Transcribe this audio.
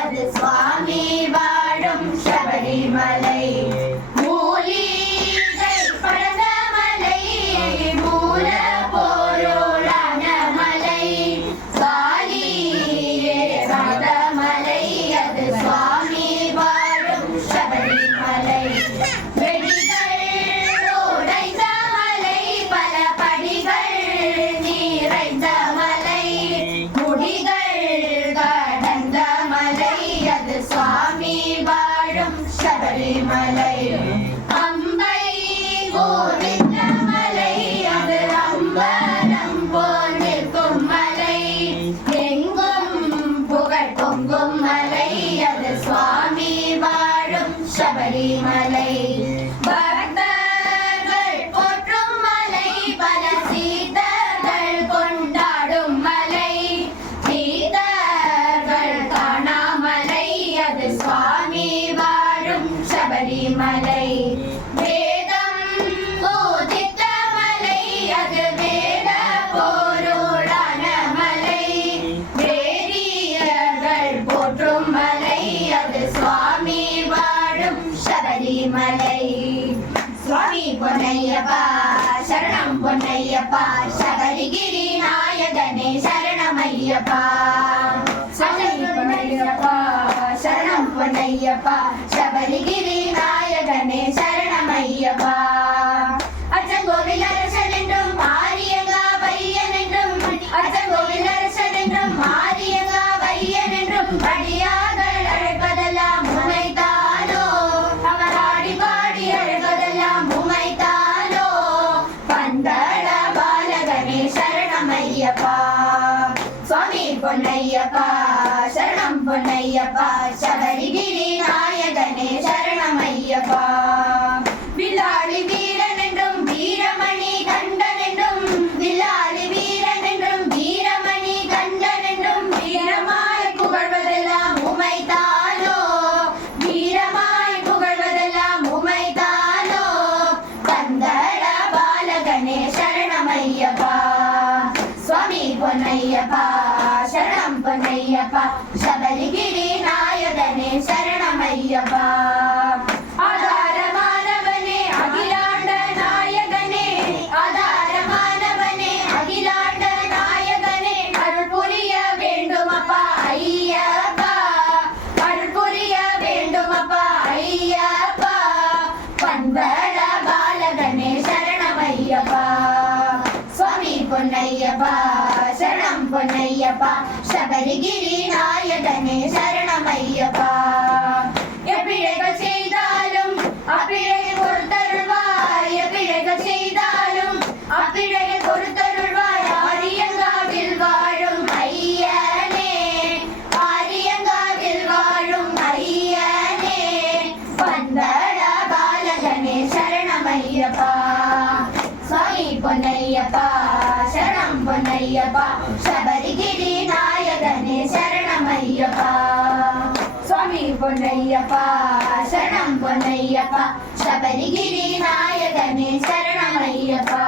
அது சுவாமி வாழும் சபரிமலை. மூலிகை படர்ந்த மலை, மூல பொருளான மலை, காளி ஏறாத மலை, அது சுவாமி வாழும் சபரிமலை. வெடிகள் உடைந்த மலை, பல படிகள் நிறைந்த மலை, முடிகள் கடந்த மலை, அது சுவாமி வாழும் சபரிமலை. அம்பை கோவிந்த மலை, அது அம்பரம் போல் நிற்கும் மலை, எங்கும் புகழ் பொங்கும் மலை, அது சுவாமி வாழும் சபரிமலை. பக்தர்கள் போற்றும் மலை, பல சீதர்கள் கொண்டாடும் மலை, சீதர்கள் காணாமலை, அது சுவாமி வாழும் சபரிமலை. வேதம் போதித்த மலை, அது வேத பொருளான மலை, வேதியர்கள் போற்றும் மலை, அது சுவாமி வாழும் சபரிமலை. சுவாமி பொன்னையப்பா சரணம் பொன்னையப்பா, சபரிகிரி நாயகனே சரணமையப்பா. சுவாமி பொன்னையப்பா சரணம் பொன்னையப்பா, சபரிகிரி நாயகனே சரணமையப்பா. அச்சங்கோவில் அரசன் என்றும் மாரியங்கா பையன் என்றும், அச்சங்கோவில் அரசன் என்றும் மாரியங்கா பையன் என்றும், அடியார்கள் அழைப்பதெல்லாம் உமைத்தானோ, அவர் ஆடி பாடி அழைப்பதெல்லாம் உமைத்தானோ. பந்தள பாலகனே சரணமையப்பா. சுவாமி பொன்னையப்பா சரணம் பொன்னையப்பா, சபரிகிரி நாயகனே சரணமையப்பா. வில்லாளி வீரன் என்றும் வீரமணி கண்டன் என்றும், வில்லாளி வீரன் என்றும் வீரமணி கண்டன் என்றும், வீரமாய் புகழ்வதெல்லாம் உமைத்தானோ, வீரமாய் புகழ்வதெல்லாம் உமைத்தானோ. பந்தள பாலகனே சரணமையப்பா. சுவாமி பொன்னையப்பா சரணம் பொன்னையப்பா, சபரிகிரி நாயகனே சரணமையப்பா. ஆதாரமானவனே அகிலாண்ட நாயகனே, ஆதாரமானவனே அகிலாண்ட நாயகனே, அருள் புரிய வேண்டுமப்பா ஐயப்பா, அருள் புரிய வேண்டுமப்பா ஐயப்பா. பந்தள பாலகனே சரணமையப்பா. சுவாமி பொன்னையப்பா சரணம் பொன்னையப்பா, சபரிகிரி நாயகனே சரணமையப்பா. எப்பிழைகள் செய்தாலும் அப்பிழையை பொறுத்தருள்வாய், எப்பிழைகள் செய்தாலும் அப்பிழையை பொறுத்தருள்வாய். ஆரியங்காவில் வாழும் ஐயனே, ஆரியங்காவில் வாழும் ஐயனே. பந்தள பாலகனே சரணமையப்பா. சுவாமி பொன்னையப்பா சரணம் பொன்னையப்பா, சபரிகிரி நாயகனே சரணமையப்பா. சுவாமி பொன்னையப்பா சரணம் பொன்னையப்பா, சபரிகிரி நாயகனே சரணமையப்பா.